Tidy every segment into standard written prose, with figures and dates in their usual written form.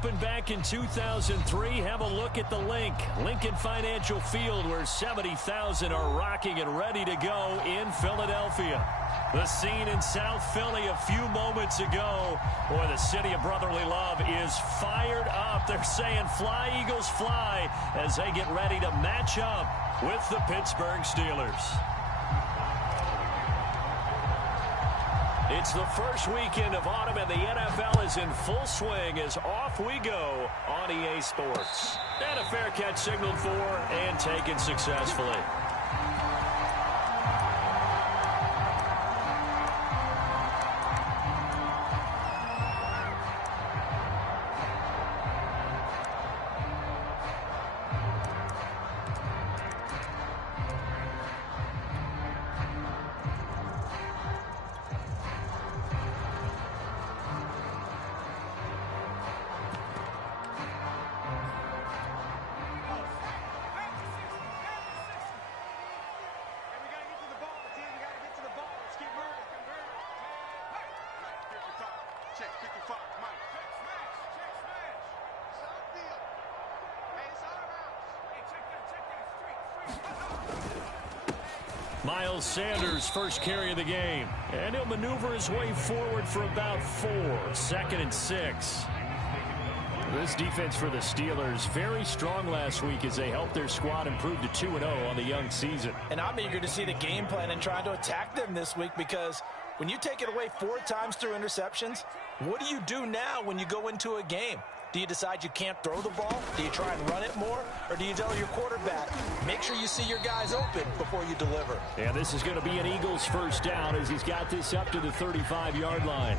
opened back in 2003. Have a look at the link. Lincoln Financial Field, where 70,000 are rocking and ready to go in Philadelphia. The scene in South Philly a few moments ago. Boy, the city of brotherly love is fired up. They're saying, "Fly, Eagles, fly," as they get ready to match up with the Pittsburgh Steelers. It's the first weekend of autumn, and the NFL is in full swing as off we go on EA Sports. And a fair catch signaled for and taken successfully. Miles Sanders, first carry of the game. And he'll maneuver his way forward for about 4. 2nd and 6. This defense for the Steelers, very strong last week as they helped their squad improve to 2-0 on the young season. And I'm eager to see the game plan and trying to attack them this week, because when you take it away 4 times through interceptions, what do you do now when you go into a game? Do you decide you can't throw the ball? Do you try and run it more? Or do you tell your quarterback, make sure you see your guys open before you deliver? Yeah, this is going to be an Eagles first down as he's got this up to the 35-yard line.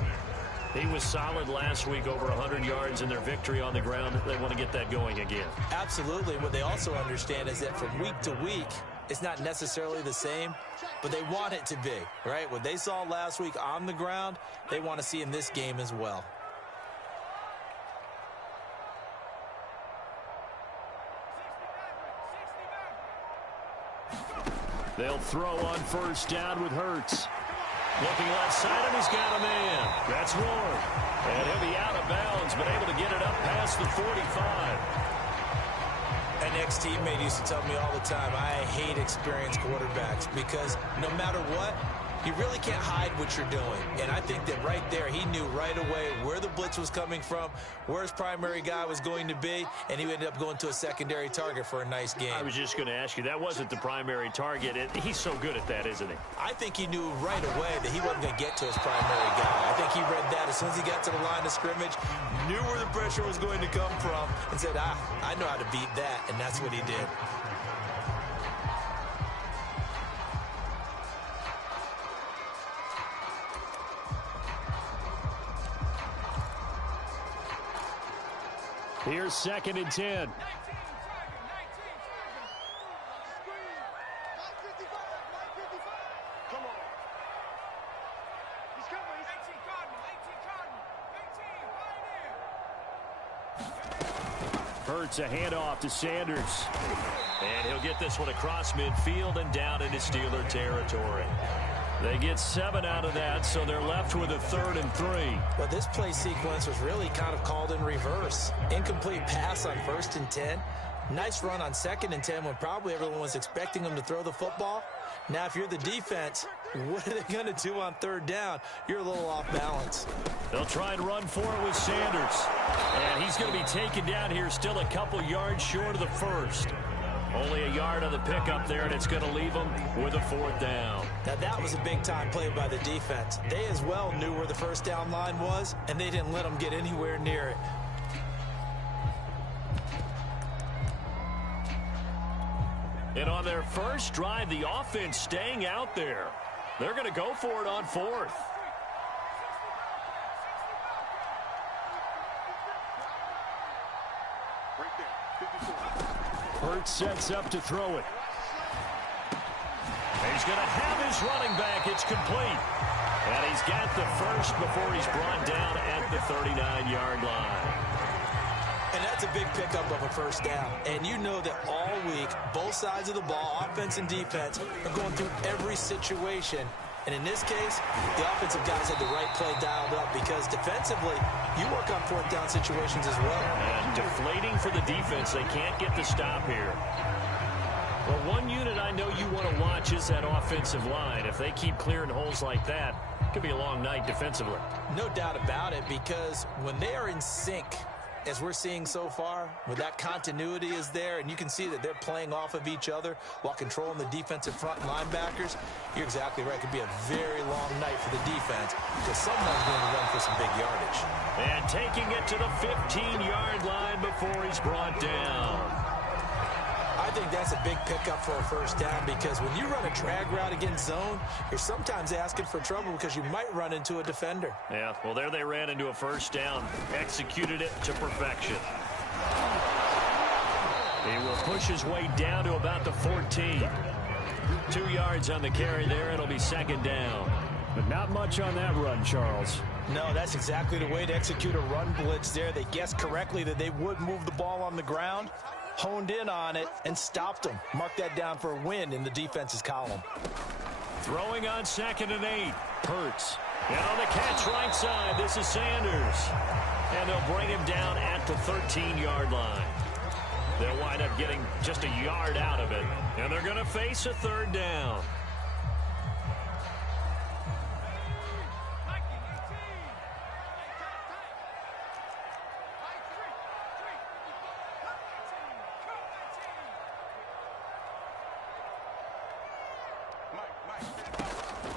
He was solid last week, over 100 yards in their victory on the ground. They want to get that going again. Absolutely. What they also understand is that from week to week, it's not necessarily the same, but they want it to be, right? What they saw last week on the ground, they want to see in this game as well. They'll throw on first down with Hurts. Looking left side, and he's got a man. That's Ward. And he'll be out of bounds, but able to get it up past the 45. An ex-teammate used to tell me all the time, I hate experienced quarterbacks, because no matter what, you really can't hide what you're doing. And I think that right there, he knew right away where the blitz was coming from, where his primary guy was going to be, and he ended up going to a secondary target for a nice game. I was just going to ask you, that wasn't the primary target. He's so good at that, isn't he? I think he knew right away that he wasn't going to get to his primary guy. I think he read that as soon as he got to the line of scrimmage, knew where the pressure was going to come from, and said, I know how to beat that, and that's what he did. Here's 2nd and 10. Hurts a handoff to Sanders. And he'll get this one across midfield and down into Steeler territory. They get 7 out of that, so they're left with a 3rd and 3. Well, this play sequence was really kind of called in reverse. Incomplete pass on 1st and 10. Nice run on 2nd and 10 when probably everyone was expecting them to throw the football. Now, if you're the defense, what are they going to do on 3rd down? You're a little off balance. They'll try and run for it with Sanders. And he's going to be taken down here, still a couple yards short of the 1st. Only a yard on the pickup there, and it's going to leave them with a 4th down. Now, that was a big-time play by the defense. They as well knew where the first down line was, and they didn't let them get anywhere near it. And on their first drive, the offense staying out there. They're going to go for it on 4th. Hurts sets up to throw it. He's going to have his running back. It's complete. And he's got the first before he's brought down at the 39-yard line. And that's a big pickup of a first down. And you know that all week, both sides of the ball, offense and defense, are going through every situation And in this case, the offensive guys had the right play dialed up because defensively, you work on fourth down situations as well. And deflating for the defense. They can't get the stop here. Well, one unit I know you want to watch is that offensive line. If they keep clearing holes like that, it could be a long night defensively. No doubt about it, because when they are in sync, as we're seeing so far, where that continuity is there, and you can see that they're playing off of each other while controlling the defensive front linebackers, you're exactly right. It could be a very long night for the defense because someone's going to run for some big yardage. And taking it to the 15-yard line before he's brought down. I think that's a big pickup for a first down because when you run a drag route against zone, you're sometimes asking for trouble because you might run into a defender. Yeah, well, there they ran into a first down. Executed it to perfection. He will push his way down to about the 14. 2 yards on the carry there. It'll be second down. But not much on that run, Charles. No, that's exactly the way to execute a run blitz there. They guessed correctly that they would move the ball on the ground, honed in on it, and stopped them. Mark that down for a win in the defense's column. Throwing on 2nd and 8. Hurts. And on the catch right side, this is Sanders. And they'll bring him down at the 13-yard line. They'll wind up getting just a yard out of it. And they're going to face a third down.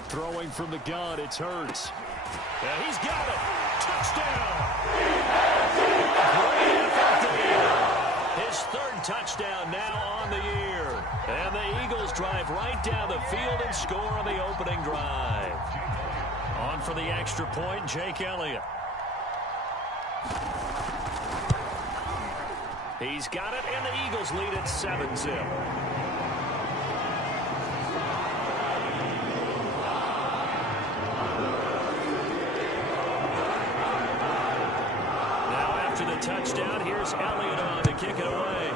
Throwing from the gun, it's Hurts. And he's got it. Touchdown. Great effort there. His 3rd touchdown now on the year. And the Eagles drive right down the field and score on the opening drive. On for the extra point, Jake Elliott. He's got it, and the Eagles lead at 7-0. Touchdown. Here's Elliott on to kick it away.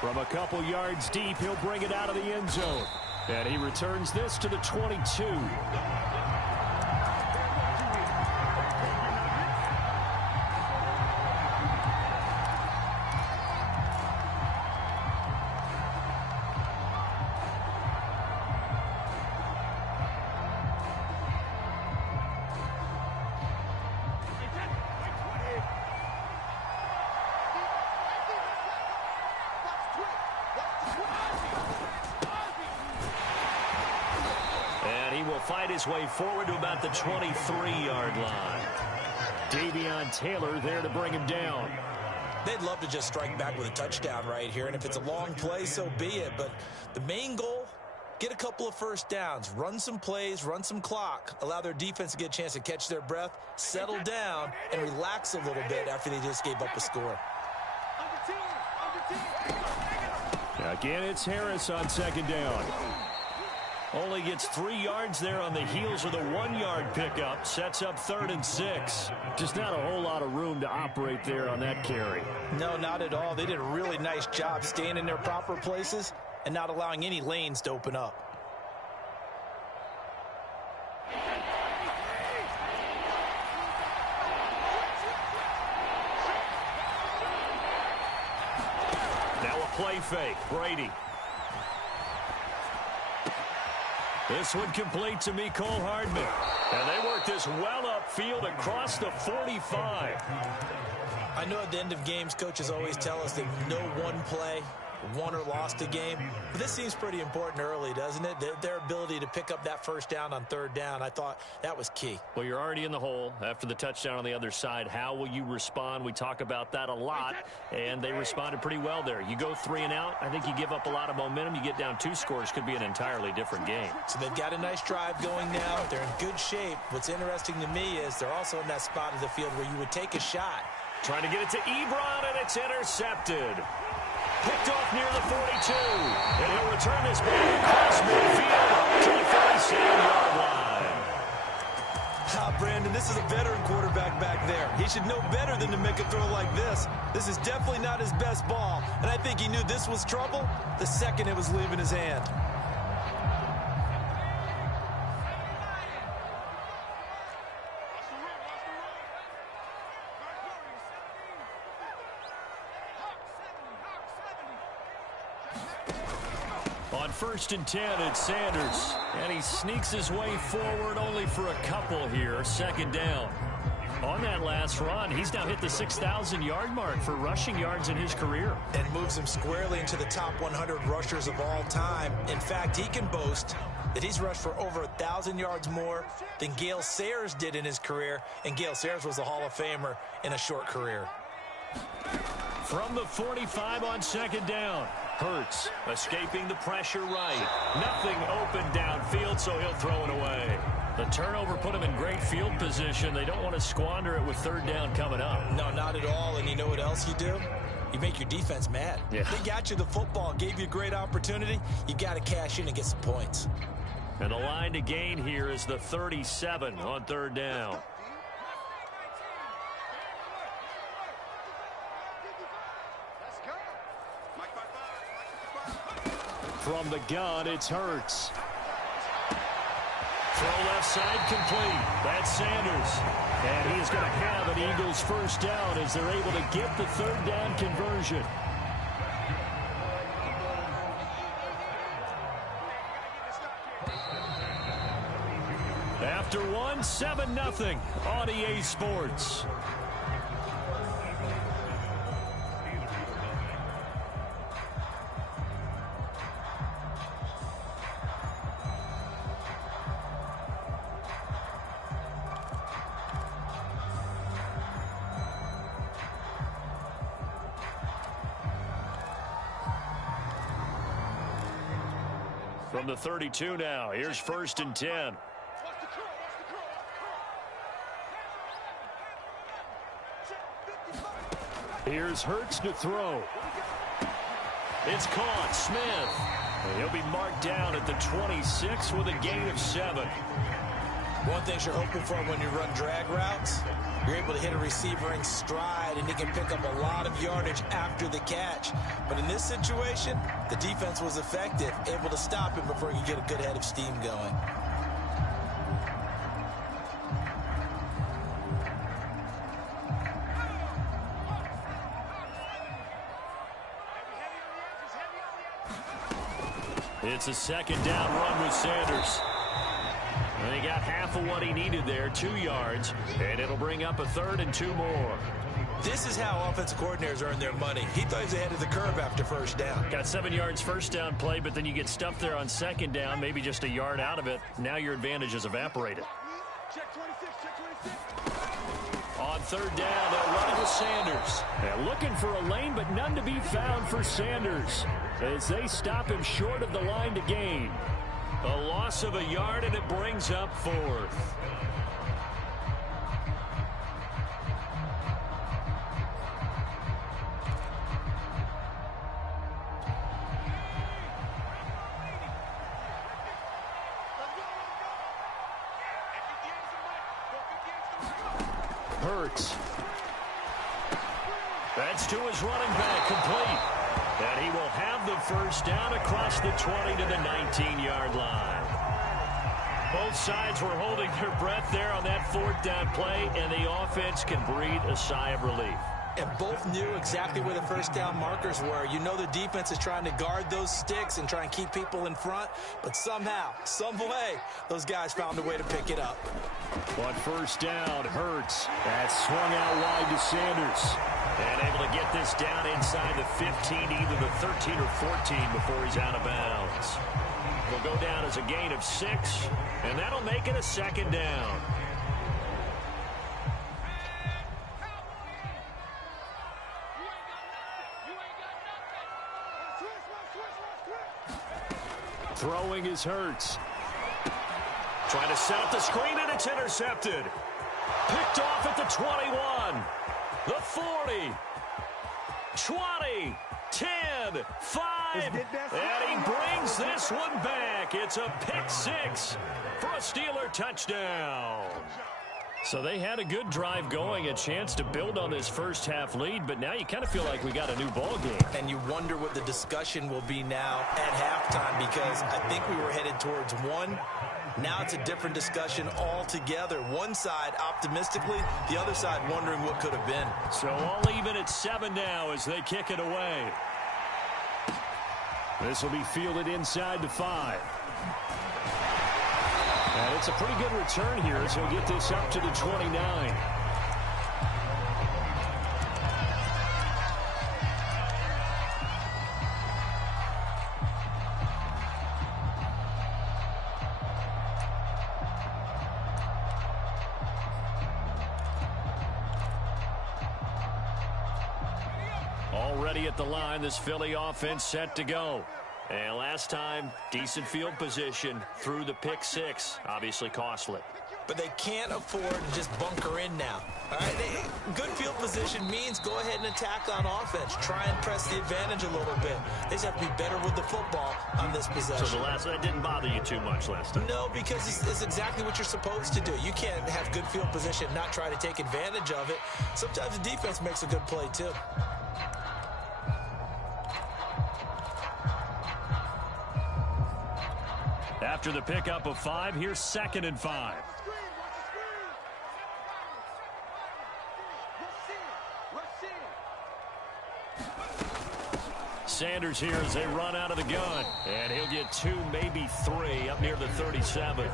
From a couple yards deep, he'll bring it out of the end zone. And he returns this to the 22. Fight his way forward to about the 23-yard line. Davion Taylor there to bring him down. They'd love to just strike back with a touchdown right here, and if it's a long play, so be it. But the main goal, get a couple of first downs, run some plays, run some clock, allow their defense to get a chance to catch their breath, settle down, and relax a little bit after they just gave up a score. Again, it's Harris on 2nd down. Only gets 3 yards there on the heels of the 1-yard pickup. Sets up 3rd and 6. Just not a whole lot of room to operate there on that carry. No, not at all. They did a really nice job staying in their proper places and not allowing any lanes to open up. Now a play fake. Brady. This one complete to Mecole Hardman. And they work this well upfield across the 45. I know at the end of games, coaches always tell us that no one play won or lost a game. But this seems pretty important early, doesn't it? Their ability to pick up that first down on 3rd down, I thought that was key. Well, you're already in the hole after the touchdown on the other side. How will you respond? We talk about that a lot, and they responded pretty well there. You go 3 and out, I think you give up a lot of momentum. You get down 2 scores, could be an entirely different game. So they've got a nice drive going now. They're in good shape. What's interesting to me is they're also in that spot of the field where you would take a shot. Trying to get it to Ebron, and it's intercepted. Picked off near the 42. And he'll return this ball across midfield to the 37-yard line. How Brandon. This is a veteran quarterback back there. He should know better than to make a throw like this. This is definitely not his best ball, and I think he knew this was trouble the second it was leaving his hand. On 1st and 10, it's Sanders. And he sneaks his way forward only for a couple here. 2nd down. On that last run, he's now hit the 6,000-yard mark for rushing yards in his career. And moves him squarely into the top 100 rushers of all time. In fact, he can boast that he's rushed for over 1,000 yards more than Gale Sayers did in his career. And Gale Sayers was a Hall of Famer in a short career. From the 45 on 2nd down. Hurts escaping the pressure right. Nothing open downfield, so he'll throw it away. The turnover put him in great field position. They don't want to squander it with 3rd down coming up. No, not at all. And you know what else you do? You make your defense mad. Yeah. They got you the football, gave you a great opportunity. You got to cash in and get some points. And the line to gain here is the 37 on 3rd down. From the gun, it's Hurts. Throw left side complete. That's Sanders. And he's going to have an Eagles 1st down as they're able to get the 3rd down conversion. After one, 7-0 on EA Sports. From the 32 now, here's 1st and 10. Here's Hurts to throw. It's caught. Smith. And he'll be marked down at the 26 with a gain of 7. One thing you're hoping for when you run drag routes, you're able to hit a receiver in stride, and he can pick up a lot of yardage after the catch. But in this situation, the defense was effective, able to stop him before he could get a good head of steam going. It's a 2nd down run with Sanders. And he got half of what he needed there, 2 yards, and it'll bring up a 3rd and 2 more. This is how offensive coordinators earn their money. He thought he was ahead of the curve after 1st down. Got 7 yards 1st down play, but then you get stuffed there on 2nd down, maybe just a yard out of it. Now your advantage is evaporated. On 3rd down, they'll run it with Sanders. They're looking for a lane, but none to be found for Sanders as they stop him short of the line to gain. A loss of a yard, and it brings up 4th. Hurts. That's to his running back, complete. And he will have the 1st down across the 20 to the 19-yard line. Both sides were holding their breath there on that 4th down play, and the offense can breathe a sigh of relief. And both knew exactly where the 1st down markers were. You know the defense is trying to guard those sticks and try and keep people in front, but somehow, some way, those guys found a way to pick it up. On 1st down, Hurts. That's swung out wide to Sanders. And able to get this down inside the 15, either the 13 or 14 before he's out of bounds. Will go down as a gain of 6, and that'll make it a 2nd down. Throwing is Hurts. Trying to set up the screen, and it's intercepted. Picked off at the 21, the 40, 20, 10, 5, and he brings this one back. It's a pick 6 for a Steeler touchdown. So they had a good drive going, a chance to build on this first half lead, but now you kind of feel like we got a new ball game. And you wonder what the discussion will be now at halftime, because I think we were headed towards one. Now it's a different discussion altogether. One side optimistically, the other side wondering what could have been. So all even at 7 now as they kick it away. This will be fielded inside the 5. And it's a pretty good return here as he'll get this up to the 29. Already at the line, this Philly offense set to go. And last time, decent field position through the pick 6. Obviously costly. But they can't afford to just bunker in now. All right, good field position means go ahead and attack on offense. Try and press the advantage a little bit. They just have to be better with the football on this possession. So that didn't bother you too much last time? No, because it's exactly what you're supposed to do. You can't have good field position and not try to take advantage of it. Sometimes the defense makes a good play, too. After the pickup of 5, here's 2nd and 5. Sanders here as they run out of the gun. And he'll get 2, maybe 3 up near the 37.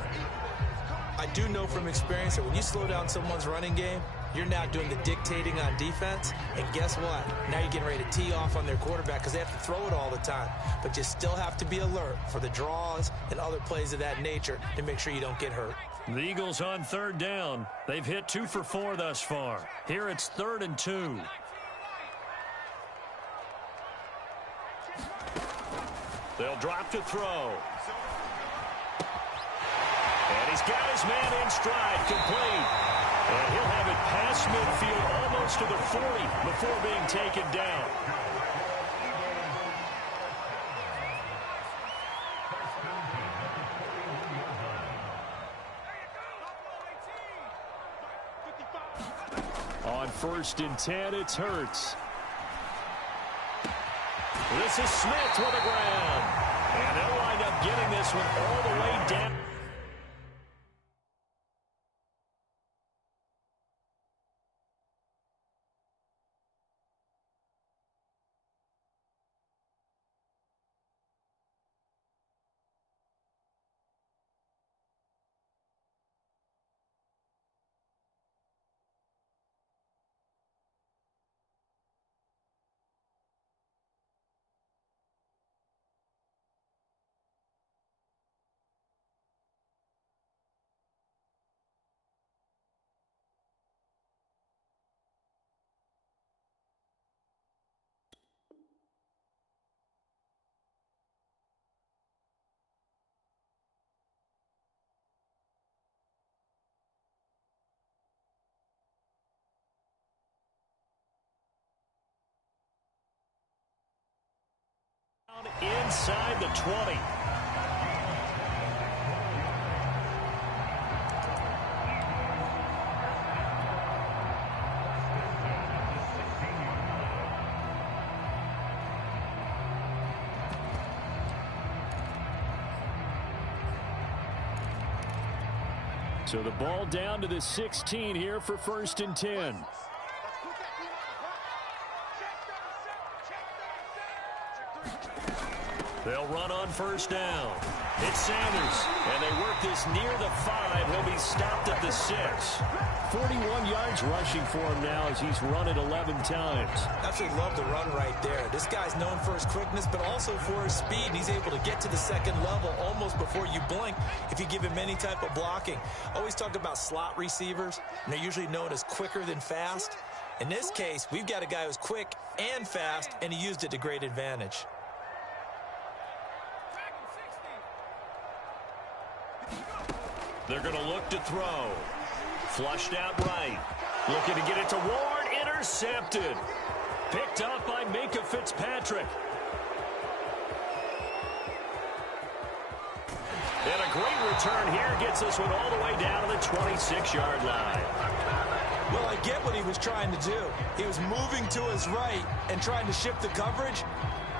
I do know from experience that when you slow down someone's running game, you're now doing the dictating on defense. And guess what? Now you're getting ready to tee off on their quarterback because they have to throw it all the time. But you still have to be alert for the draws and other plays of that nature to make sure you don't get hurt. The Eagles on 3rd down. They've hit 2 for 4 thus far. Here it's 3rd and 2. They'll drop to throw. And he's got his man in stride, complete. And he'll have it past midfield, almost to the 40, before being taken down. On 1st and 10, it's Hurts. This is Smith with the ground. And they'll wind up getting this one all the way down. Inside the 20. So the ball down to the 16 here for 1st and 10. They'll run on 1st down. It's Sanders, and they work this near the 5. He'll be stopped at the 6. 41 yards rushing for him now as he's run it 11 times. Absolutely love the run right there. This guy's known for his quickness, but also for his speed. And he's able to get to the 2nd level almost before you blink if you give him any type of blocking. Always talk about slot receivers, and they're usually known as quicker than fast. In this case, we've got a guy who's quick and fast, and he used it to great advantage. They're going to look to throw. Flushed out right. Looking to get it to Ward. Intercepted. Picked up by Minkah Fitzpatrick. And a great return here gets this one all the way down to the 26-yard line. Well, I get what he was trying to do. He was moving to his right and trying to shift the coverage,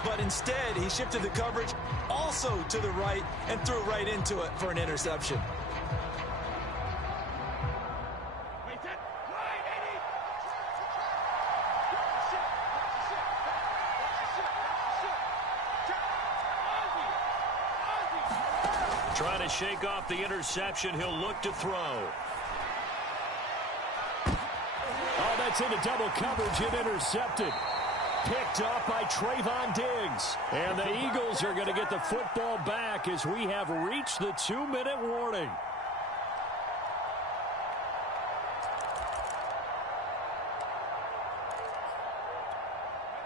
but instead he shifted the coverage also to the right and threw right into it for an interception. Trying to shake off the interception. He'll look to throw. Oh, that's into double coverage and intercepted. Picked off by Trayvon Diggs. And the Eagles are going to get the football back as we have reached the 2-minute warning.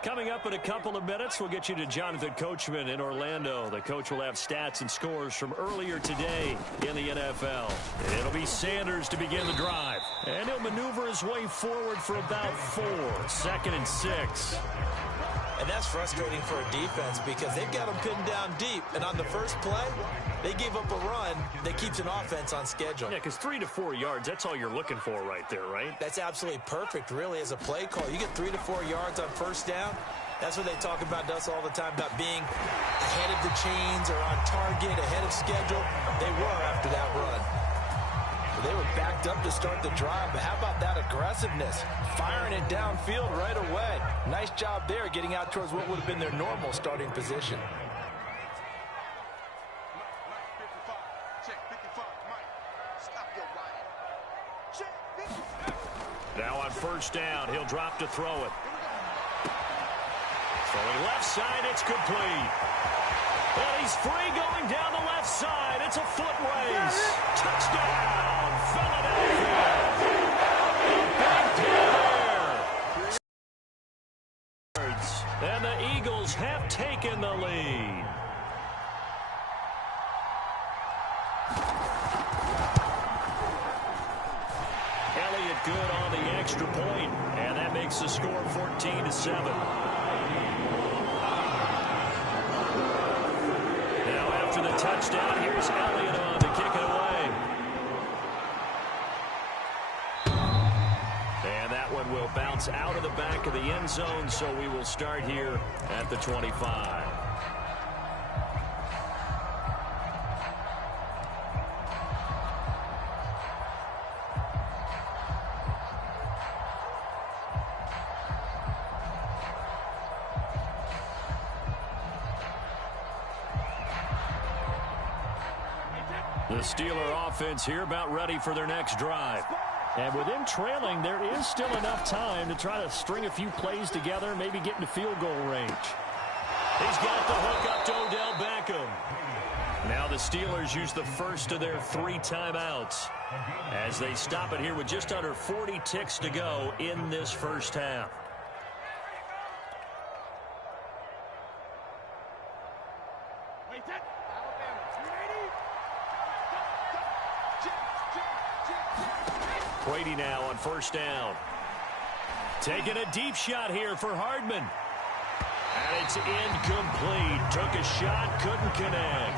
Coming up in a couple of minutes, we'll get you to Jonathan Coachman in Orlando. The coach will have stats and scores from earlier today in the NFL. It'll be Sanders to begin the drive. And he'll maneuver his way forward for about 4. 2nd and 6. And that's frustrating for a defense because they've got them pinned down deep. And on the first play, they gave up a run that keeps an offense on schedule. Yeah, because 3 to 4 yards, that's all you're looking for right there, right? That's absolutely perfect, really, as a play call. You get 3 to 4 yards on first down. That's what they talk about to us all the time, about being ahead of the chains or on target, ahead of schedule. They were after that run. They were backed up to start the drive, but how about that aggressiveness? Firing it downfield right away. Nice job there getting out towards what would have been their normal starting position. Now on first down, he'll drop to throw it. Throwing left side, it's complete. And he's free going down the left side. It's a foot race. Touchdown, Philadelphia. Big play there. And the Eagles have taken the lead. Elliott good on the extra point, and that makes the score 14-7. After the touchdown, here's Elliott on to kick it away. And that one will bounce out of the back of the end zone, so we will start here at the 25. The Steeler offense here about ready for their next drive. And with them trailing, there is still enough time to try to string a few plays together, maybe get into field goal range. He's got the hook up to Odell Beckham. Now the Steelers use the first of their 3 timeouts as they stop it here with just under 40 ticks to go in this first half. Brady now on first down. Taking a deep shot here for Hardman. And it's incomplete. Took a shot, couldn't connect.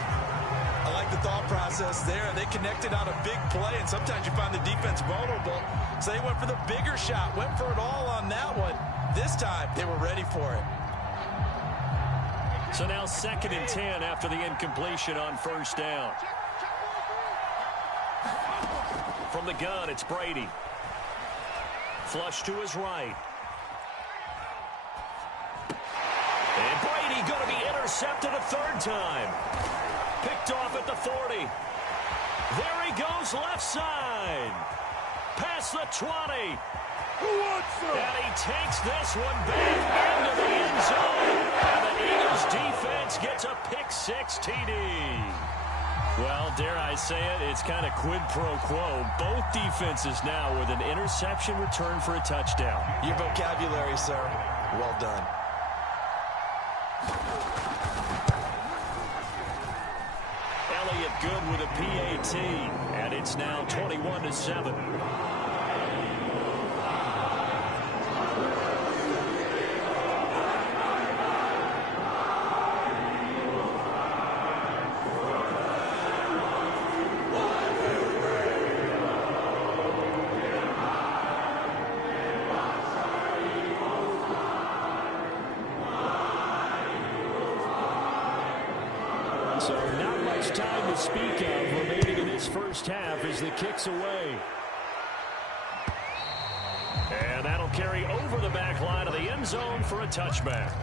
I like the thought process there. They connected on a big play, and sometimes you find the defense vulnerable. So they went for the bigger shot, went for it all on that one. This time, they were ready for it. So now 2nd and 10 after the incompletion on first down. From the gun, it's Brady. Flush to his right. And Brady going to be intercepted a 3rd time. Picked off at the 40. There he goes left side. Past the 20. And he takes this one back into the end zone. And the Eagles defense gets a pick-6 TD. Well, dare I say it, it's kind of quid pro quo. Both defenses now with an interception return for a touchdown. Your vocabulary, sir. Well done. Elliott good with a PAT, and it's now 21-7. So not much time to speak of remaining in this first half as the kick's away. And that'll carry over the back line of the end zone for a touchback.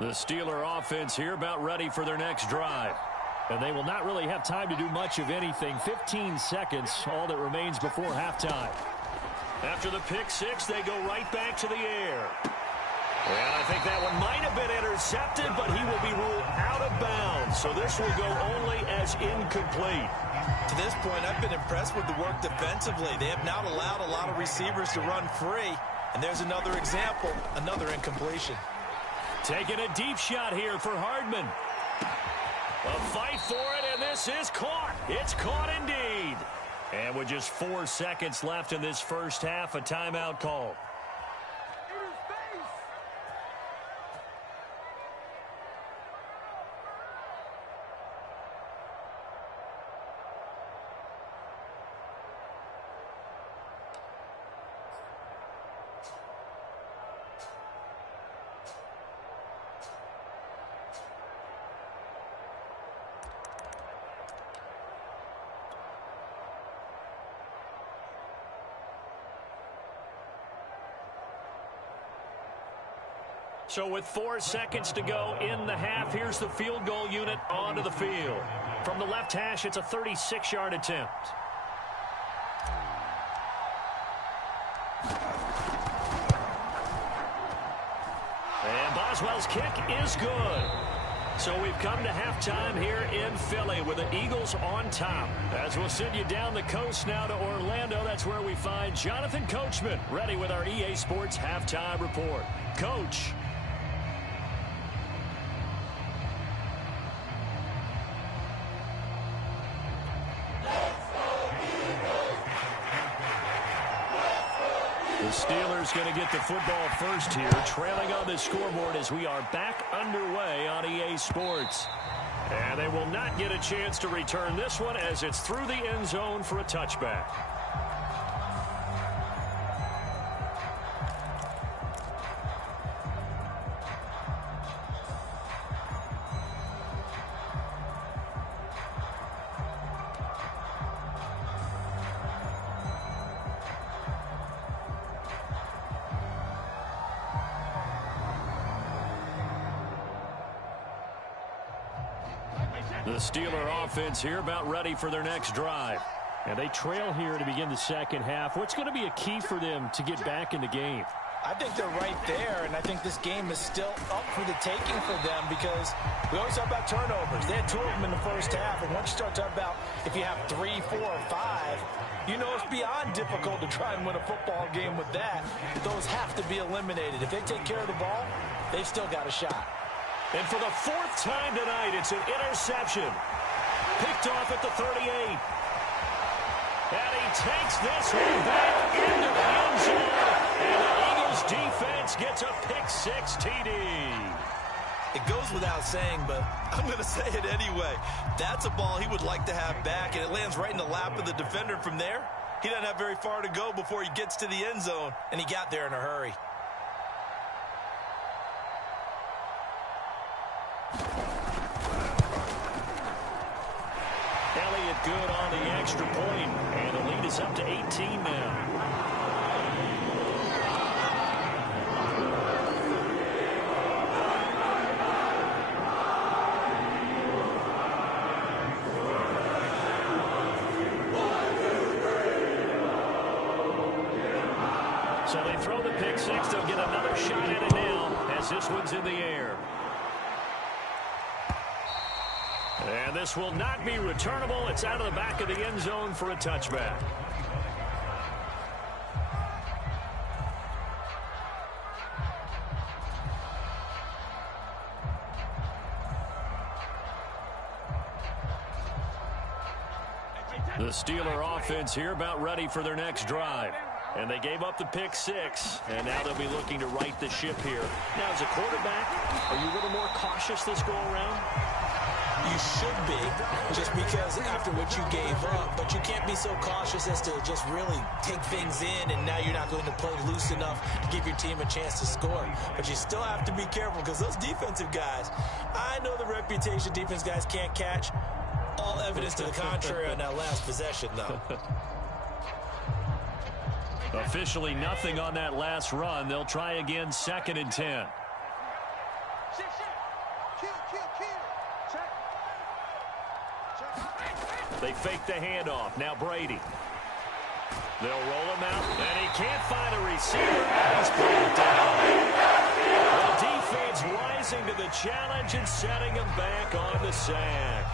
The Steeler offense here about ready for their next drive. And they will not really have time to do much of anything. 15 seconds, all that remains before halftime. After the pick six, they go right back to the air. And I think that one might have been intercepted, but he will be ruled out of bounds. So this will go only as incomplete. To this point, I've been impressed with the work defensively. They have not allowed a lot of receivers to run free. And there's another example, another incompletion. Taking a deep shot here for Hardman. A fight for it, and this is caught. It's caught indeed. And with just 4 seconds left in this first half, a timeout call. So with 4 seconds to go in the half, here's the field goal unit onto the field. From the left hash, it's a 36-yard attempt. And Boswell's kick is good. So we've come to halftime here in Philly with the Eagles on top. As we'll send you down the coast now to Orlando, that's where we find Jonathan Coachman ready with our EA Sports Halftime Report. Coach. The Steelers going to get the football first here, trailing on the scoreboard as we are back underway on EA Sports. And they will not get a chance to return this one as it's through the end zone for a touchback. The Steeler offense here about ready for their next drive. And they trail here to begin the second half. What's going to be a key for them to get back in the game? I think they're right there, and I think this game is still up for the taking for them because we always talk about turnovers. They had 2 of them in the first half, and once you start talking about if you have 3, 4, or 5, you know it's beyond difficult to try and win a football game with that. Those have to be eliminated. If they take care of the ball, they've still got a shot. And for the 4th time tonight, it's an interception. Picked off at the 38. And he takes this one back into the end zone. And the Eagles defense gets a pick-6 TD. It goes without saying, but I'm going to say it anyway. That's a ball he would like to have back, and it lands right in the lap of the defender from there. He doesn't have very far to go before he gets to the end zone, and he got there in a hurry. Elliott good on the extra point, and the lead is up to 18 now. So they throw the pick-6. They'll get another shot at it now as this one's in the air. And this will not be returnable. It's out of the back of the end zone for a touchback. The Steeler offense here about ready for their next drive. And they gave up the pick six, and now they'll be looking to right the ship here. Now, as a quarterback, are you a little more cautious this go-around? You should be, just because after what you gave up, but you can't be so cautious as to just really take things in, and now you're not going to play loose enough to give your team a chance to score. But you still have to be careful, because those defensive guys, I know the reputation defense guys can't catch. All evidence to the contrary on that last possession, though. Officially nothing on that last run. They'll try again, 2nd and 10. They fake the handoff. Now Brady. They'll roll him out, and he can't find a receiver. He's pulled down. The defense rising to the challenge and setting him back on the sack.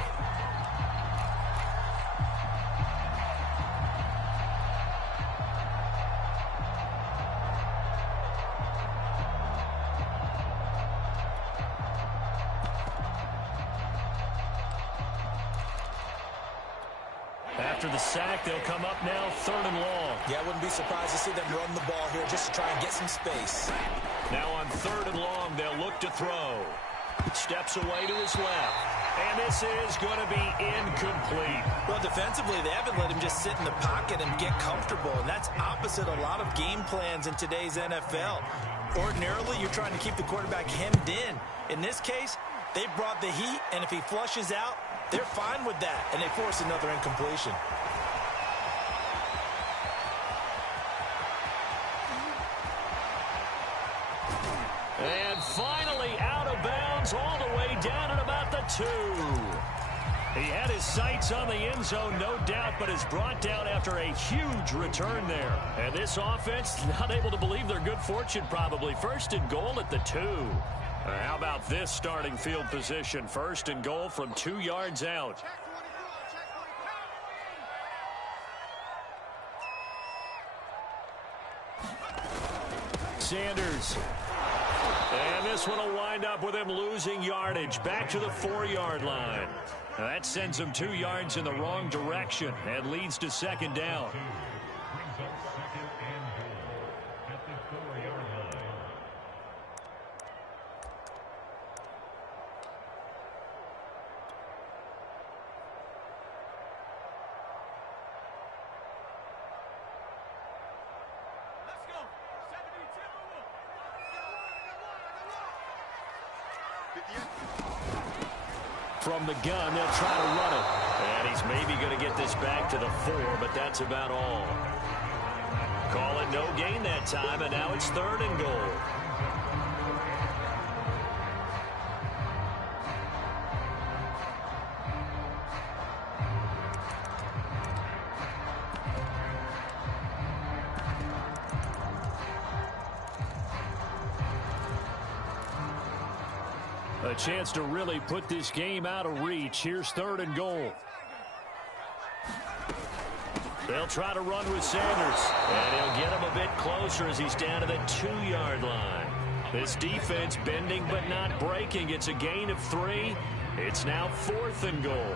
After the sack, they'll come up now 3rd and long. Yeah, I wouldn't be surprised to see them run the ball here just to try and get some space. Now on 3rd and long, they'll look to throw. Steps away to his left. And this is going to be incomplete. Well, defensively, they haven't let him just sit in the pocket and get comfortable, and that's opposite a lot of game plans in today's NFL. Ordinarily, you're trying to keep the quarterback hemmed in. In this case, they brought the heat, and if he flushes out, they're fine with that, and they force another incompletion. And finally out of bounds all the way down at about the 2. He had his sights on the end zone, no doubt, but is brought down after a huge return there. And this offense not able to believe their good fortune probably. 1st and goal at the 2. How about this starting field position? 1st and goal from 2 yards out. Sanders. And this one will wind up with him losing yardage. Back to the 4-yard line. That sends him 2 yards in the wrong direction and leads to 2nd down. From the gun, they'll try to run it. And he's maybe going to get this back to the 4, but that's about all. Call it no gain that time, and now it's 3rd and goal. A chance to really put this game out of reach. Here's 3rd and goal. They'll try to run with Sanders. And he'll get him a bit closer as he's down to the 2-yard line. This defense bending but not breaking. It's a gain of 3. It's now 4th and goal.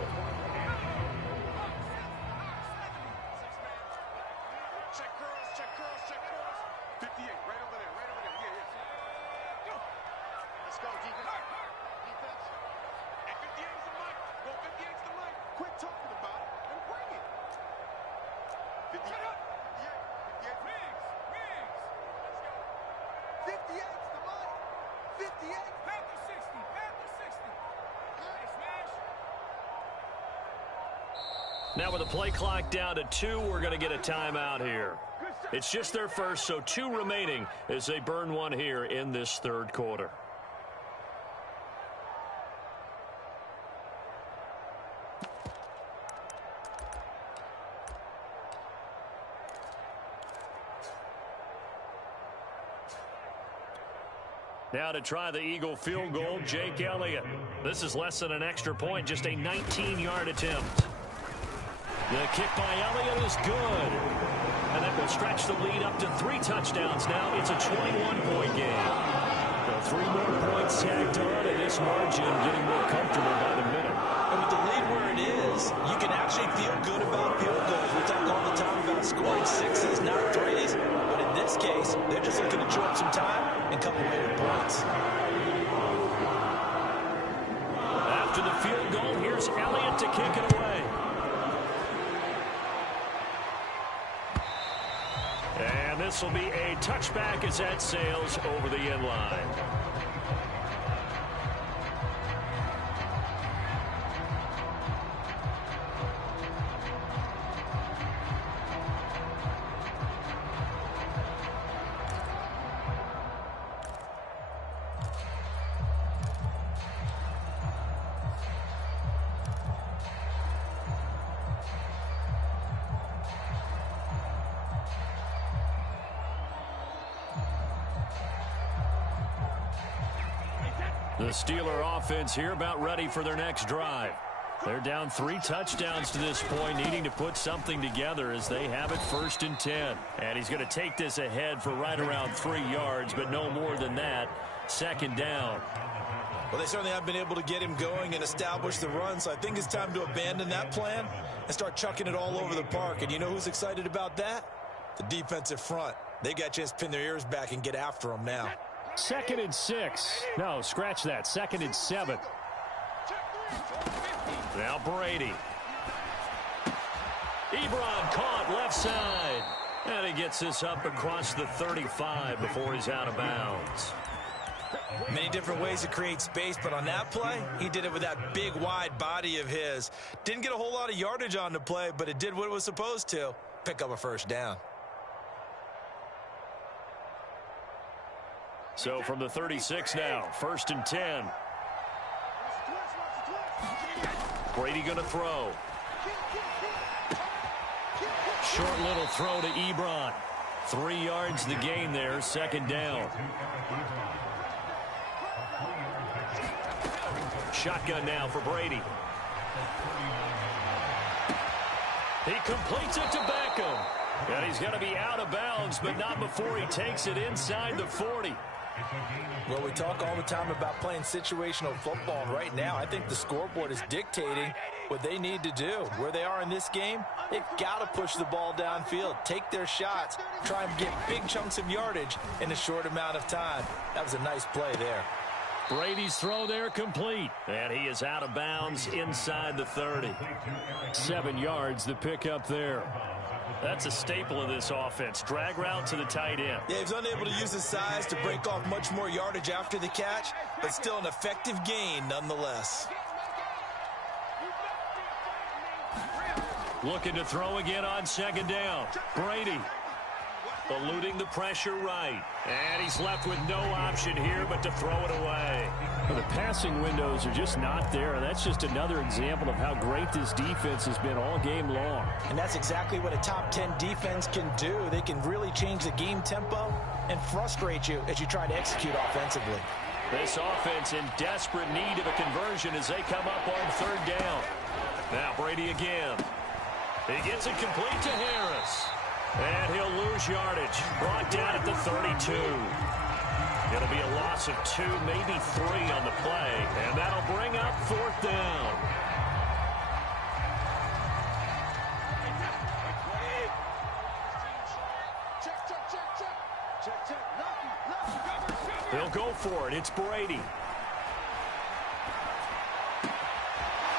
Now with the play clock down to 2, we're going to get a timeout here. It's just their first, so 2 remaining as they burn one here in this 3rd quarter. Now to try the Eagle field goal, Jake Elliott. This is less than an extra point, just a 19-yard attempt. The kick by Elliott is good. And that will stretch the lead up to 3 touchdowns now. It's a 21-point game. So 3 more points tagged on, and this margin getting more comfortable by the minute. And with the lead where it is, you can actually feel good about field goals. We talk all the time about scoring 6s, not 3s. They're just looking to chew up some time and come away with points. After the field goal, here's Elliott to kick it away. And this will be a touchback as that sails over the end line. The Steeler offense here about ready for their next drive. They're down 3 touchdowns to this point, needing to put something together as they have it 1st and 10. And he's going to take this ahead for right around 3 yards, but no more than that. 2nd down. Well, they certainly have been able to get him going and establish the run, so I think it's time to abandon that plan and start chucking it all over the park. And you know who's excited about that? The defensive front. They got a chance to pin their ears back and get after him now. 2nd and 6. No, scratch that. 2nd and 7. Now Brady. Ebron caught left side. And he gets this up across the 35 before he's out of bounds. Many different ways to create space, but on that play, he did it with that big, wide body of his. Didn't get a whole lot of yardage on the play, but it did what it was supposed to. Pick up a 1st down. So from the 36 now, 1st and 10. Brady going to throw. Short little throw to Ebron. 3 yards the gain there, 2nd down. Shotgun now for Brady. He completes it to Beckham. And he's going to be out of bounds, but not before he takes it inside the 40. Well, we talk all the time about playing situational football, and right now I think the scoreboard is dictating what they need to do. Where they are in this game, they've got to push the ball downfield, take their shots, try and get big chunks of yardage in a short amount of time. That was a nice play there. Brady's throw there complete, and he is out of bounds inside the 30. 7 yards the pickup there. That's a staple of this offense. Drag route to the tight end. Yeah, he was unable to use his size to break off much more yardage after the catch, but still an effective gain nonetheless. Looking to throw again on 2nd down. Brady eluding the pressure right. And he's left with no option here but to throw it away. Well, the passing windows are just not there, and that's just another example of how great this defense has been all game long. And that's exactly what a top 10 defense can do. They can really change the game tempo and frustrate you as you try to execute offensively. This offense in desperate need of a conversion as they come up on 3rd down. Now Brady again. He gets it complete to Harris. And he'll lose yardage. Brought down at the 32. It'll be a loss of 2, maybe 3 on the play. And that'll bring up 4th down. They'll go for it. It's Brady.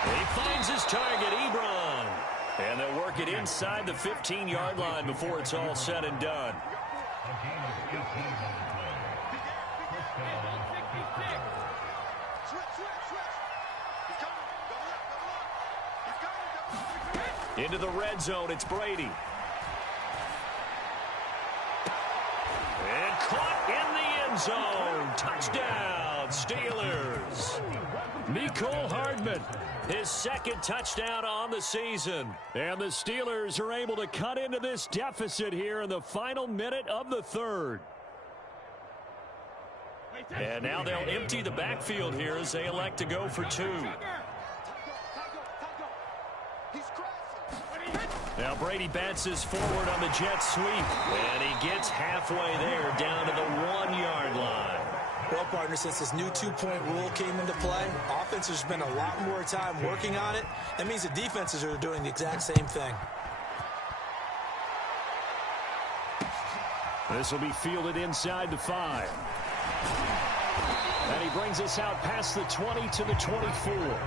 He finds his target, Ebron. And they'll work it inside the 15-yard line before it's all said and done. Into the red zone, it's Brady. And caught in the end zone. Touchdown, Steelers. Mecole Hardman, his 2nd touchdown on the season. And the Steelers are able to cut into this deficit here in the final minute of the 3rd. And now they'll empty the backfield here as they elect to go for 2. Now Brady bounces forward on the jet sweep. And he gets halfway there down to the 1-yard line. Well, partner, since this new 2-point rule came into play, offenses spend a lot more time working on it. That means the defenses are doing the exact same thing. This will be fielded inside the 5. And he brings us out past the 20 to the 24.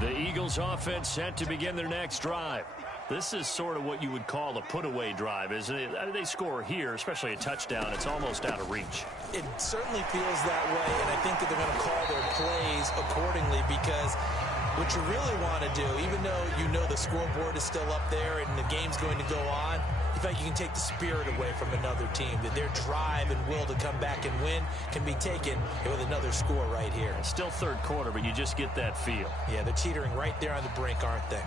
The Eagles offense set to begin their next drive. This is sort of what you would call a put-away drive, isn't it? They score here, especially a touchdown. It's almost out of reach. It certainly feels that way, and I think that they're going to call their plays accordingly because what you really want to do, even though you know the scoreboard is still up there and the game's going to go on, you feel like you can take the spirit away from another team, that their drive and will to come back and win can be taken with another score right here. It's still third quarter, but you just get that feel. Yeah, they're teetering right there on the brink, aren't they?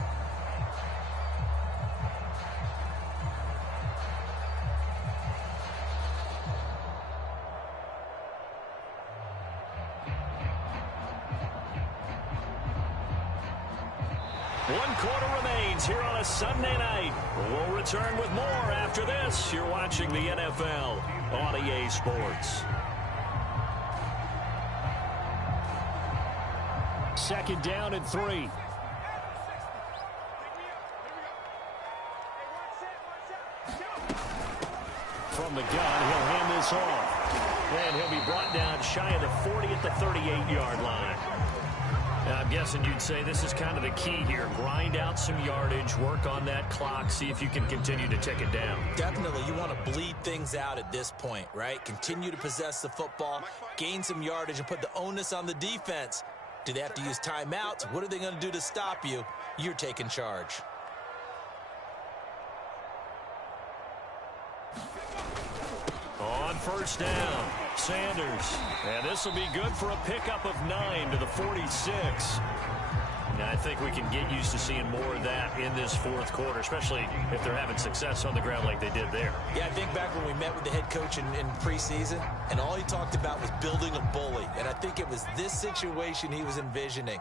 One quarter remains here on a Sunday night. We'll return with more after this. You're watching the NFL on EA Sports. Second down and 3. From the gun, he'll hand this off. And he'll be brought down shy of the 40 at the 38-yard line. I'm guessing you'd say this is kind of the key here. Grind out some yardage, work on that clock, see if you can continue to tick it down. Definitely. You want to bleed things out at this point, right? Continue to possess the football, gain some yardage, and put the onus on the defense. Do they have to use timeouts? What are they going to do to stop you? You're taking charge. On first down, Sanders. And this will be good for a pickup of 9 to the 46. Now, I think we can get used to seeing more of that in this fourth quarter, especially if they're having success on the ground like they did there. Yeah, I think back when we met with the head coach in preseason, and all he talked about was building a bully. And I think it was this situation he was envisioning.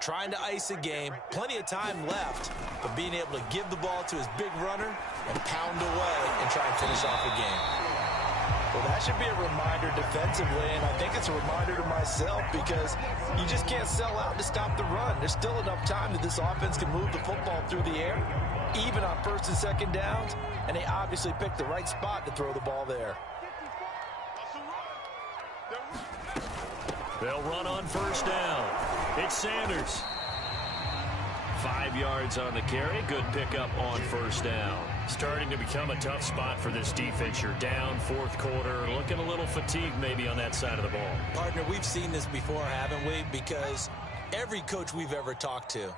Trying to ice a game, plenty of time left, but being able to give the ball to his big runner and pound away and try and finish off a game. Well, that should be a reminder defensively, and I think it's a reminder to myself because you just can't sell out to stop the run. There's still enough time that this offense can move the football through the air, even on first and second downs, and they obviously picked the right spot to throw the ball there. They'll run on first down. It's Sanders. 5 yards on the carry. Good pickup on first down. Starting to become a tough spot for this defense. You're down fourth quarter. Looking a little fatigued maybe on that side of the ball. Partner, we've seen this before, haven't we? Because every coach we've ever talked to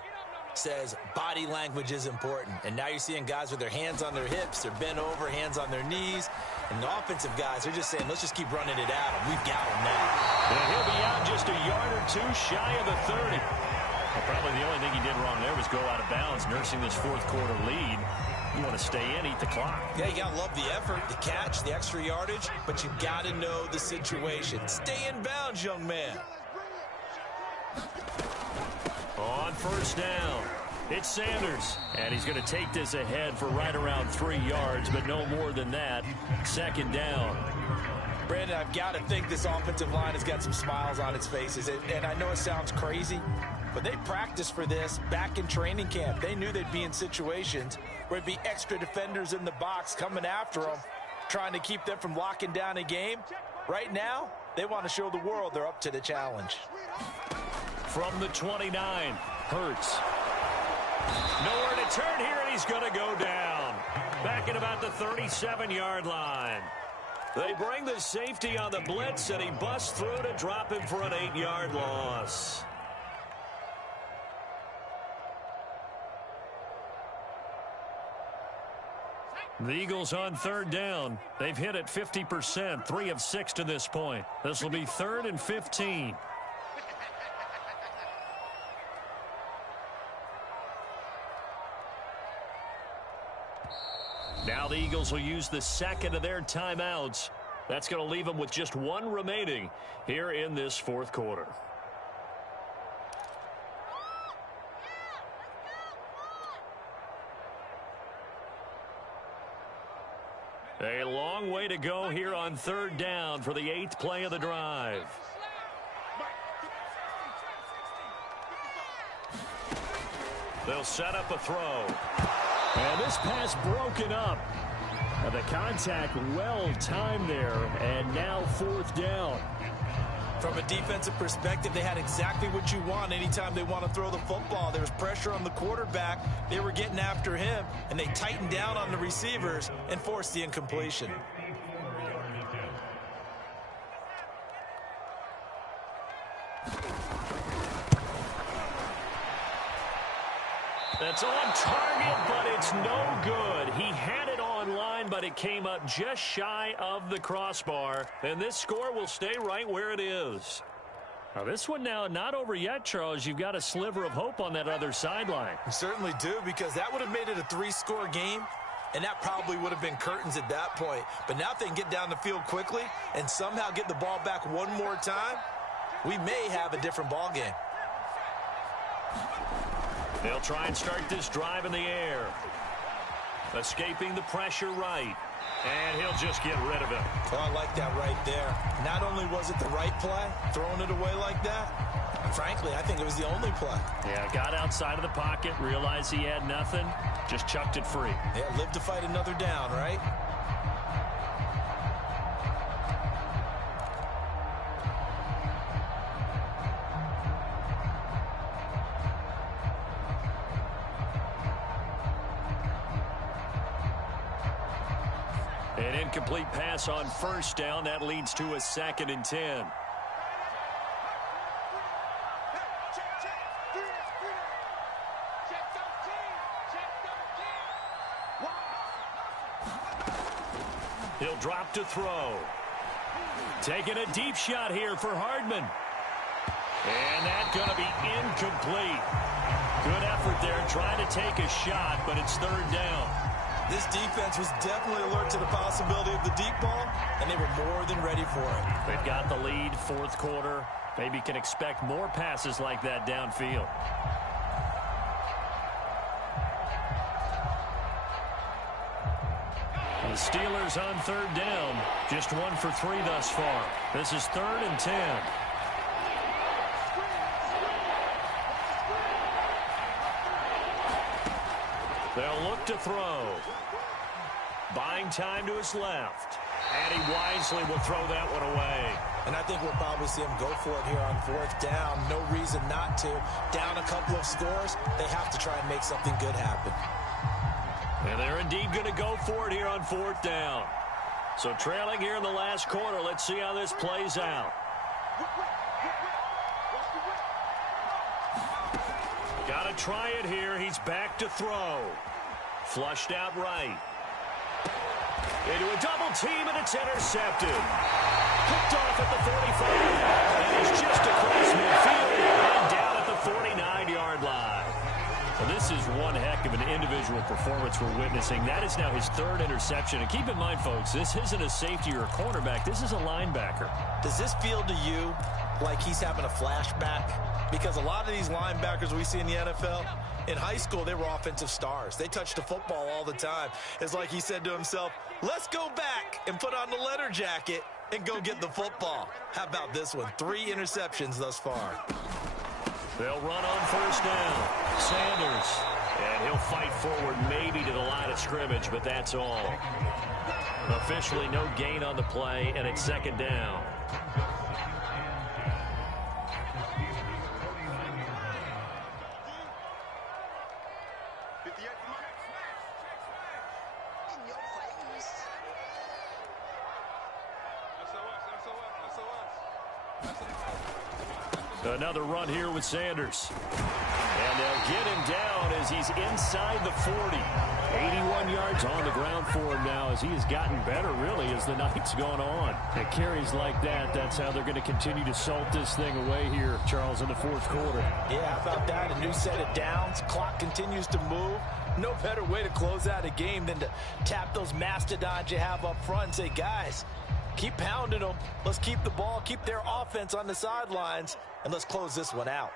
says body language is important. And now you're seeing guys with their hands on their hips, they're bent over, hands on their knees. And the offensive guys are just saying, let's just keep running it at him. We've got him now. And he'll be out just a yard or two shy of the 30. Well, probably the only thing he did wrong there was go out of bounds, nursing this fourth quarter lead. You want to stay in, eat the clock. Yeah, you got to love the effort, the catch, the extra yardage, but you got to know the situation. Stay in bounds, young man. On first down, it's Sanders. And he's going to take this ahead for right around 3 yards, but no more than that. Second down. Brandon, I've got to think this offensive line has got some smiles on its faces. And I know it sounds crazy, but they practiced for this back in training camp. They knew they'd be in situations where it'd be extra defenders in the box coming after them, trying to keep them from locking down a game. Right now, they want to show the world they're up to the challenge. From the 29, Hurts. Nowhere to turn here, and he's going to go down. Back at about the 37-yard line. They bring the safety on the blitz, and he busts through to drop him for an 8-yard loss. The Eagles on third down. They've hit it 50%, 3 of 6 to this point. This will be 3rd and 15. Now the Eagles will use the second of their timeouts. That's going to leave them with just 1 remaining here in this 4th quarter. A long way to go here on 3rd down for the 8th play of the drive. They'll set up a throw. And this pass broken up. The contact well timed there, and now 4th down. From a defensive perspective, they had exactly what you want anytime they want to throw the football. There was pressure on the quarterback. They were getting after him, and they tightened down on the receivers and forced the incompletion. That's on target, but it's no good. He had it on line, but it came up just shy of the crossbar. And this score will stay right where it is. Now, this one now not over yet, Charles. You've got a sliver of hope on that other sideline. You certainly do, because that would have made it a 3-score game, and that probably would have been curtains at that point. But now if they can get down the field quickly and somehow get the ball back one more time, we may have a different ball game. They'll try and start this drive in the air. Escaping the pressure right. And he'll just get rid of it. Oh, I like that right there. Not only was it the right play, throwing it away like that, and frankly, I think it was the only play. Yeah, got outside of the pocket, realized he had nothing, just chucked it free. Yeah, live to fight another down, right? An incomplete pass on 1st down. That leads to a 2nd and 10. He'll drop to throw. Taking a deep shot here for Hardman. And that's going to be incomplete. Good effort there trying to take a shot, but it's 3rd down. This defense was definitely alert to the possibility of the deep ball, and they were more than ready for it. They've got the lead, 4th quarter. Maybe can expect more passes like that downfield. The Steelers on 3rd down. Just 1 for 3 thus far. This is 3rd and 10. They'll look to throw. Buying time to his left. And he wisely will throw that one away. And I think we'll probably see him go for it here on 4th down. No reason not to. Down a couple of scores, they have to try and make something good happen. And they're indeed going to go for it here on 4th down. So trailing here in the last quarter, let's see how this plays out. Got to try it here. He's back to throw. Flushed out right. Into a double team, and it's intercepted. Picked off at the 45. And he's just across midfield and down at the 49-yard line. Well, this is one heck of an individual performance we're witnessing. That is now his 3rd interception. And keep in mind, folks, this isn't a safety or a cornerback. This is a linebacker. Does this feel to you like he's having a flashback? Because a lot of these linebackers we see in the NFL, in high school, they were offensive stars. They touched the football all the time. It's like he said to himself, let's go back and put on the leather jacket and go get the football. How about this one? 3 interceptions thus far. They'll run on 1st down. Sanders. And he'll fight forward maybe to the line of scrimmage, but that's all. Officially no gain on the play, and it's 2nd down. Another run here with Sanders. And they'll get him down as he's inside the 40. 81 yards on the ground for him now as he has gotten better, really, as the night's gone on. And carries like that, that's how they're going to continue to salt this thing away here, Charles, in the fourth quarter. Yeah, how about that? A new set of downs. Clock continues to move. No better way to close out a game than to tap those mastodons you have up front and say, guys, keep pounding them. Let's keep the ball, keep their offense on the sidelines, and let's close this one out.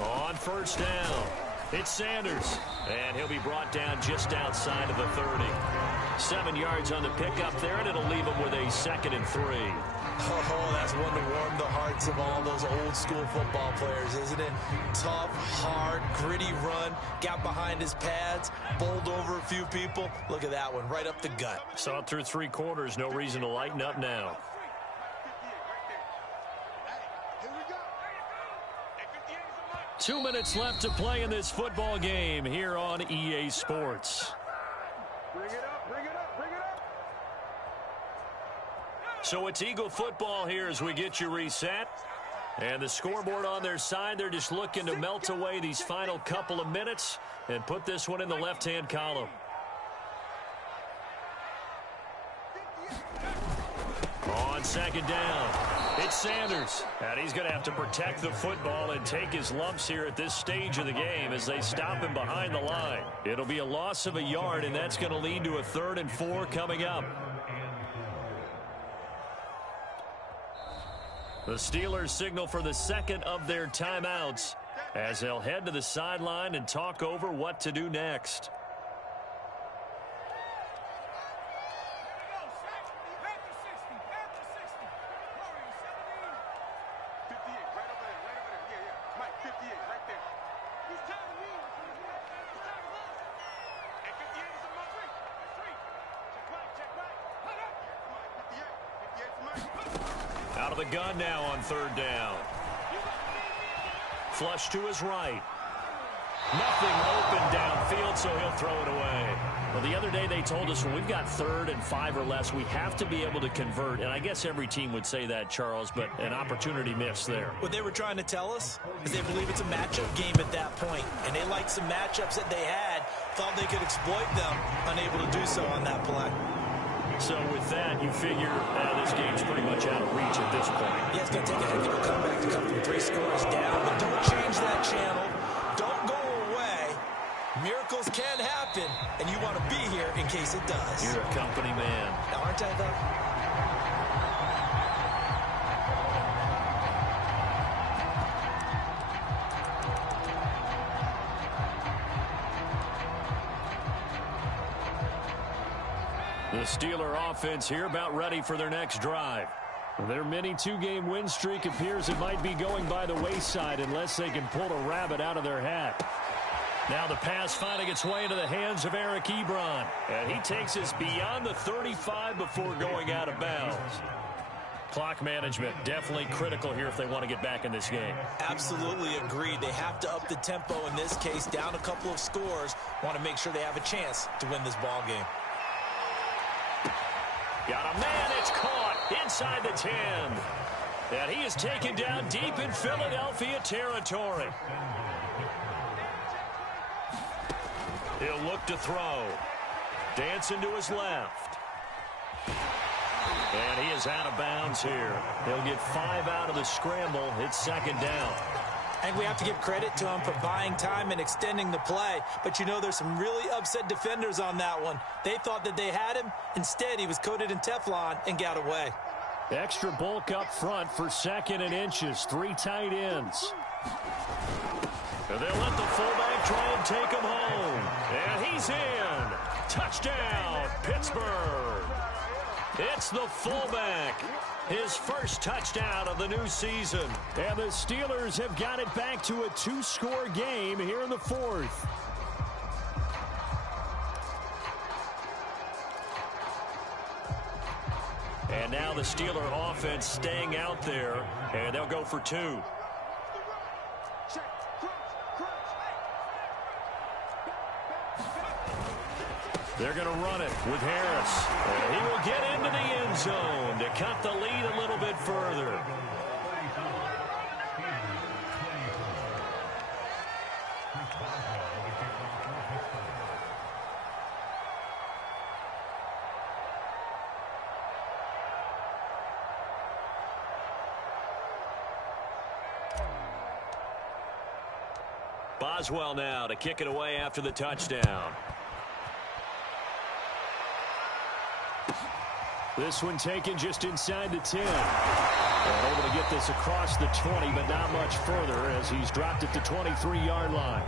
On first down, it's Sanders, and he'll be brought down just outside of the 30. 7 yards on the pickup there, and it'll leave him with a 2nd and 3. Oh, that's one to warm the hearts of all those old school football players, isn't it? Tough, hard, gritty run, got behind his pads, bowled over a few people. Look at that one, right up the gut. Saw it through 3 quarters, no reason to lighten up now. 2 minutes left to play in this football game here on EA Sports. Bring it up, bring it up, bring it up. So it's Eagle football here as we get you reset. And the scoreboard on their side, they're just looking to melt away these final couple of minutes and put this one in the left-hand column. On second down, it's Sanders. And he's going to have to protect the football and take his lumps here at this stage of the game as they stop him behind the line. It'll be a loss of a yard, and that's going to lead to a 3rd and 4 coming up. The Steelers signal for the second of their timeouts as they'll head to the sideline and talk over what to do next. Out of the gun now on 3rd down. Flush to his right. Nothing open downfield, so he'll throw it away. Well, the other day they told us when we've got 3rd and 5 or less, we have to be able to convert. And I guess every team would say that, Charles, but an opportunity missed there. What they were trying to tell us is they believe it's a matchup game at that point, and they liked some matchups that they had, thought they could exploit them, unable to do so on that play. So with that, you figure this game's pretty much out of reach at this point. Yeah, it's going to take a heck of a comeback to come from 3 scores down, but don't change that channel. Don't go away. Miracles can happen, and you want to be here in case it does. You're a company man. Aren't I, though? The Steeler offense here about ready for their next drive. Their mini 2-game win streak appears it might be going by the wayside unless they can pull a rabbit out of their hat. Now the pass finding its way into the hands of Eric Ebron. And he takes us beyond the 35 before going out of bounds. Clock management definitely critical here if they want to get back in this game. Absolutely agreed. They have to up the tempo in this case, down a couple of scores. Want to make sure they have a chance to win this ball game. Got a man, it's caught inside the 10. And he is taken down deep in Philadelphia territory. He'll look to throw. Dancing to his left. And he is out of bounds here. He'll get 5 out of the scramble. It's 2nd down. And we have to give credit to him for buying time and extending the play. But you know, there's some really upset defenders on that one. They thought that they had him. Instead, he was coated in Teflon and got away. Extra bulk up front for 2nd and inches. 3 tight ends. And they'll let the fullback try and take him home. And he's in. Touchdown, Pittsburgh. It's the fullback. His first touchdown of the new season. And the Steelers have got it back to a 2-score game here in the 4th. And now the Steeler offense staying out there. And they'll go for 2. They're going to run it with Harris. And he will get into the end zone to cut the lead a little bit further. Boswell now to kick it away after the touchdown. This one taken just inside the 10. And able to get this across the 20, but not much further as he's dropped it to 23-yard line.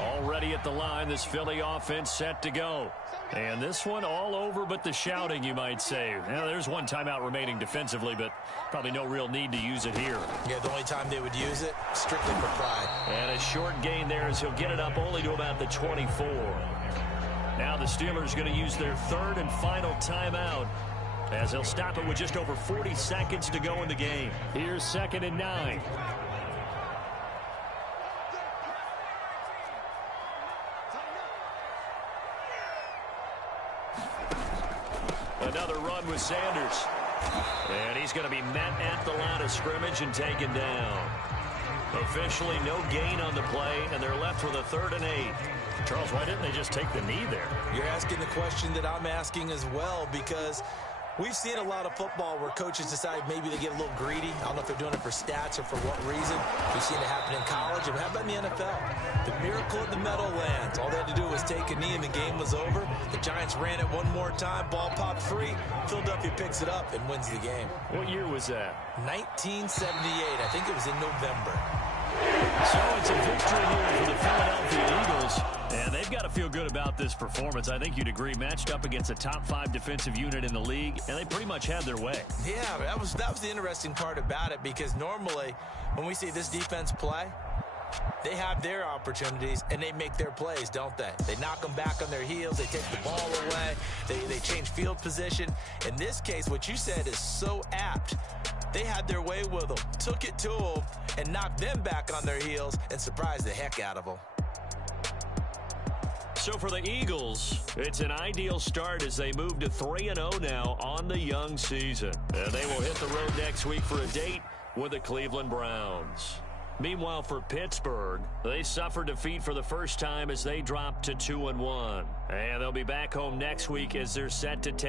Already at the line, this Philly offense set to go. And this one all over but the shouting, you might say. Now, there's one timeout remaining defensively, but probably no real need to use it here. Yeah, the only time they would use it, strictly for pride. And a short gain there as he'll get it up only to about the 24. Now the Steelers going to use their third and final timeout as they'll stop it with just over 40 seconds to go in the game. Here's 2nd and 9. Another run with Sanders. And he's going to be met at the line of scrimmage and taken down. Officially no gain on the play, and they're left with a 3rd and 8. Charles, why didn't they just take the knee there? You're asking the question that I'm asking as well, because we've seen a lot of football where coaches decide maybe they get a little greedy. I don't know if they're doing it for stats or for what reason. We've seen it happen in college. And how about in the NFL? The miracle of the Meadowlands. All they had to do was take a knee and the game was over. The Giants ran it one more time. Ball popped free. Philadelphia picks it up and wins the game. What year was that? 1978. I think it was in November. So it's a victory here for the Philadelphia Eagles. And they've got to feel good about this performance. I think you'd agree, matched up against a top 5 defensive unit in the league, and they pretty much had their way. Yeah, that was the interesting part about it, because normally when we see this defense play, they have their opportunities and they make their plays, don't they? They knock them back on their heels. They take the ball away. They change field position. In this case, what you said is so apt. They had their way with them, took it to them, and knocked them back on their heels and surprised the heck out of them. So for the Eagles, it's an ideal start as they move to 3-0 now on the young season. And they will hit the road next week for a date with the Cleveland Browns. Meanwhile, for Pittsburgh, they suffered defeat for the first time as they dropped to 2-1. And they'll be back home next week as they're set to take